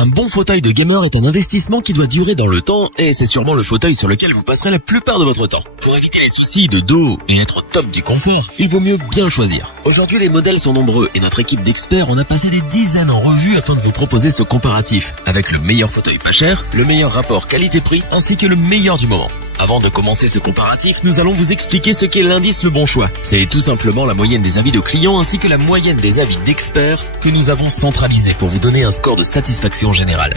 Un bon fauteuil de gamer est un investissement qui doit durer dans le temps et c'est sûrement le fauteuil sur lequel vous passerez la plupart de votre temps. Pour éviter les soucis de dos et être au top du confort, il vaut mieux bien le choisir. Aujourd'hui, les modèles sont nombreux et notre équipe d'experts en a passé des dizaines en revue afin de vous proposer ce comparatif avec le meilleur fauteuil pas cher, le meilleur rapport qualité-prix ainsi que le meilleur du moment. Avant de commencer ce comparatif, nous allons vous expliquer ce qu'est l'indice Le Bon Choix. C'est tout simplement la moyenne des avis de clients ainsi que la moyenne des avis d'experts que nous avons centralisé pour vous donner un score de satisfaction générale.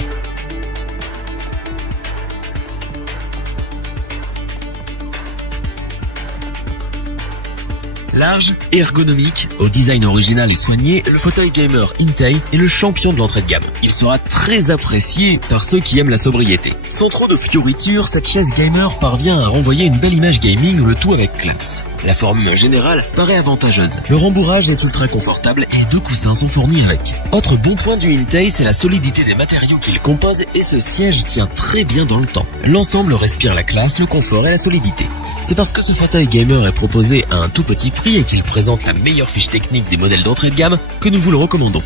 Large et ergonomique, au design original et soigné, le fauteuil gamer Intei est le champion de l'entrée de gamme. Il sera très apprécié par ceux qui aiment la sobriété. Sans trop de fioritures, cette chaise gamer parvient à renvoyer une belle image gaming, le tout avec classe. La forme générale paraît avantageuse. Le rembourrage est ultra confortable et 2 coussins sont fournis avec. Autre bon point du Intei, c'est la solidité des matériaux qu'il compose et ce siège tient très bien dans le temps. L'ensemble respire la classe, le confort et la solidité. C'est parce que ce fauteuil gamer est proposé à un tout petit prix et qu'il présente la meilleure fiche technique des modèles d'entrée de gamme que nous vous le recommandons.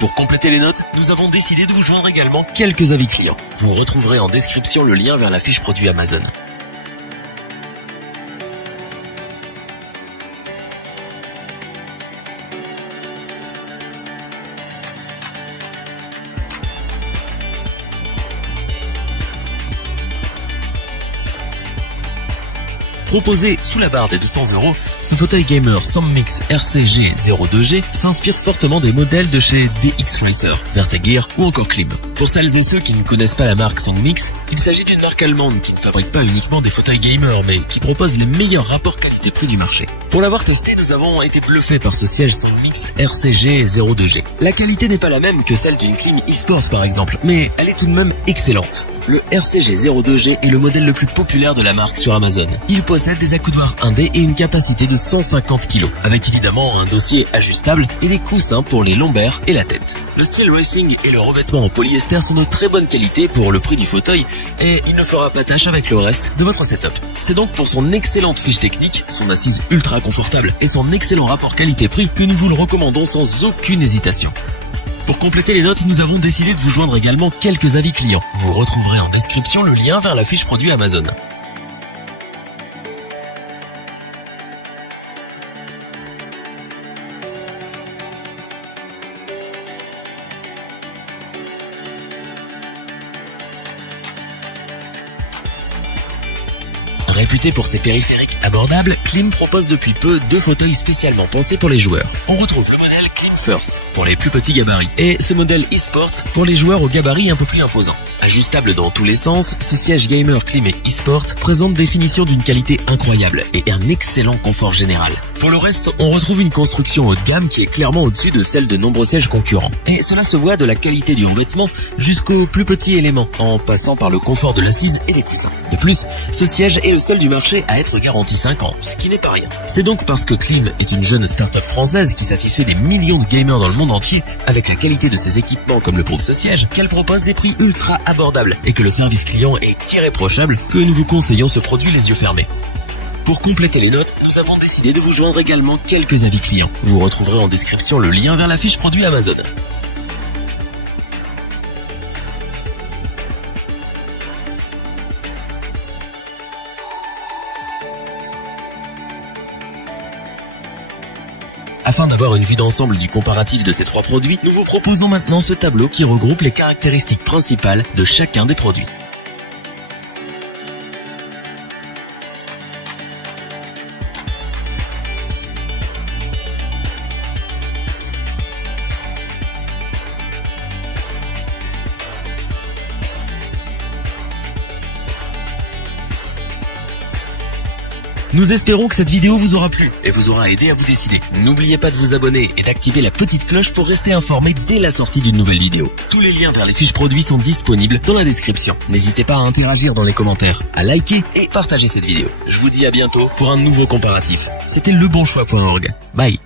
Pour compléter les notes, nous avons décidé de vous joindre également quelques avis clients. Vous retrouverez en description le lien vers la fiche produit Amazon. Proposé sous la barre des 200 €, ce fauteuil gamer Sommix RCG 02G s'inspire fortement des modèles de chez DX Racer, Vertagear ou encore Klim. Pour celles et ceux qui ne connaissent pas la marque Sommix, il s'agit d'une marque allemande qui ne fabrique pas uniquement des fauteuils gamer mais qui propose les meilleurs rapports qualité-prix du marché. Pour l'avoir testé, nous avons été bluffés par ce siège Sommix RCG 02G. La qualité n'est pas la même que celle d'une Klim eSport par exemple, mais elle est tout de même excellente. Le RCG 02G est le modèle le plus populaire de la marque sur Amazon. Il possède des accoudoirs indés et une capacité de 150 kg, avec évidemment un dossier ajustable et des coussins pour les lombaires et la tête. Le style racing et le revêtement en polyester sont de très bonne qualité pour le prix du fauteuil et il ne fera pas tâche avec le reste de votre setup. C'est donc pour son excellente fiche technique, son assise ultra confortable et son excellent rapport qualité-prix que nous vous le recommandons sans aucune hésitation. Pour compléter les notes, nous avons décidé de vous joindre également quelques avis clients. Vous retrouverez en description le lien vers la fiche produit Amazon. Réputé pour ses périphériques abordables, Klim propose depuis peu 2 fauteuils spécialement pensés pour les joueurs. On retrouve le modèle Klim First pour les plus petits gabarits et ce modèle eSport pour les joueurs aux gabarits un peu plus imposants. Ajustable dans tous les sens, ce siège gamer Klim et eSport présente des finitions d'une qualité incroyable et un excellent confort général. Pour le reste, on retrouve une construction haut de gamme qui est clairement au-dessus de celle de nombreux sièges concurrents. Et cela se voit de la qualité du revêtement jusqu'aux plus petits éléments, en passant par le confort de l'assise et des coussins. De plus, ce siège est le seul du marché à être garanti 5 ans, ce qui n'est pas rien. C'est donc parce que Klim est une jeune start-up française qui satisfait des millions de gamers dans le monde entier avec la qualité de ses équipements comme le prouve ce siège, qu'elle propose des prix ultra abordables et que le service client est irréprochable, que nous vous conseillons ce produit les yeux fermés. Pour compléter les notes, nous avons décidé de vous joindre également quelques avis clients. Vous retrouverez en description le lien vers la fiche produit Amazon. Afin d'avoir une vue d'ensemble du comparatif de ces 3 produits, nous vous proposons maintenant ce tableau qui regroupe les caractéristiques principales de chacun des produits. Nous espérons que cette vidéo vous aura plu et vous aura aidé à vous décider. N'oubliez pas de vous abonner et d'activer la petite cloche pour rester informé dès la sortie d'une nouvelle vidéo. Tous les liens vers les fiches produits sont disponibles dans la description. N'hésitez pas à interagir dans les commentaires, à liker et partager cette vidéo. Je vous dis à bientôt pour un nouveau comparatif. C'était lebonchoix.org. Bye.